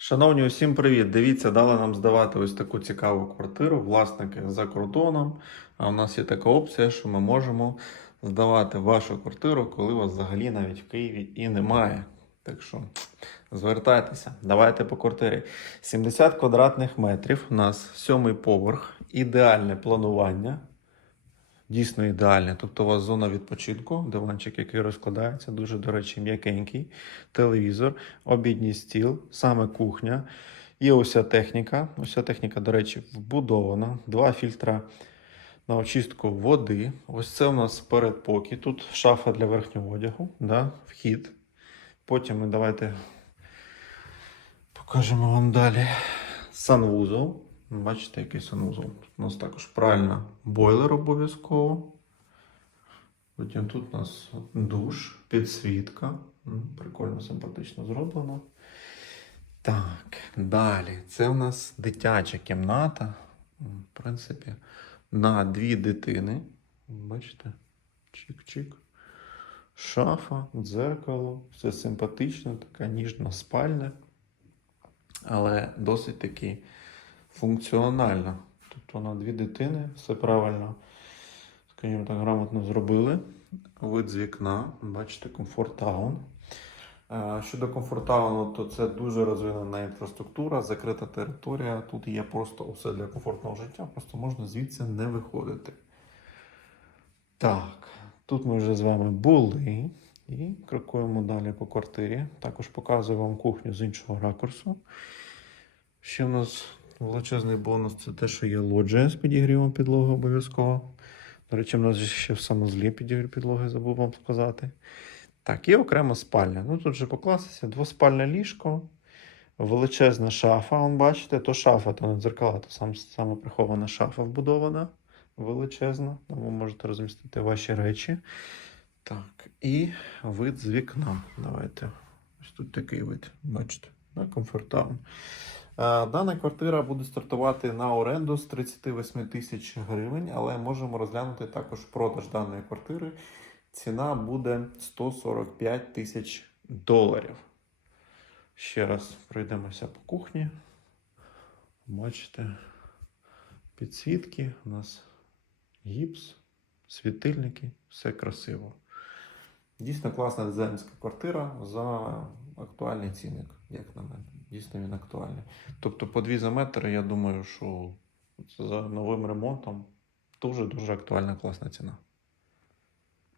Шановні, усім привіт! Дивіться, дали нам здавати ось таку цікаву квартиру, власники за кордоном. А у нас є така опція, що ми можемо здавати вашу квартиру, коли вас взагалі навіть в Києві і немає. Так що звертайтеся, давайте по квартирі. 70 квадратних метрів, у нас сьомий поверх, ідеальне планування. Дійсно ідеальне. Тобто у вас зона відпочинку, диванчик, який розкладається, дуже, до речі, м'якенький, телевізор, обідній стіл, саме кухня. Є уся техніка. Уся техніка, до речі, вбудована. Два фільтра на очистку води. Ось це у нас передпокій. Тут шафа для верхнього одягу, да? вхід. Потім ми давайте покажемо вам далі санвузол. Бачите, який санвузол. Тут у нас також пральна бойлер обов'язково. Потім тут у нас душ, підсвітка. Прикольно, симпатично зроблено. Так, далі. Це у нас дитяча кімната. В принципі, на дві дитини. Бачите? Чик-чик. Шафа, дзеркало, все симпатично, така ніжна спальня, але досить таки функціональна. Тобто на дві дитини, все правильно, скажімо так, грамотно зробили. Вид з вікна, бачите, комфорт-таун. Е, Щодо комфортауну, то це дуже розвинена інфраструктура, закрита територія. Тут є просто все для комфортного життя, просто можна звідси не виходити. Так, тут ми вже з вами були і крокуємо далі по квартирі. Також показую вам кухню з іншого ракурсу. Ще в нас величезний бонус це те, що є лоджія з підігрівом підлоги обов'язково. До речі, в нас ще в санузлі підігрів підлоги, забув вам сказати. Так, і окрема спальня. Ну тут же по класиці двоспальне ліжко, величезна шафа. Вон, бачите, то шафа, то не дзеркала, то сам, саме прихована шафа вбудована. Величезна. Там ви можете розмістити ваші речі. Так, і вид з вікна. Давайте. Ось тут такий вид, бачите, на комфортаун. Е, Дана квартира буде стартувати на оренду з 38 тисяч гривень, але можемо розглянути також продаж даної квартири. Ціна буде 145 тисяч доларів. Ще раз пройдемося по кухні. Бачите, підсвітки, у нас гіпс, світильники, все красиво. Дійсно класна дизайнерська квартира за актуальний цінник, як на мене. Дійсно він актуальний. Тобто по 2 за метр, я думаю, що за новим ремонтом дуже-дуже актуальна класна ціна.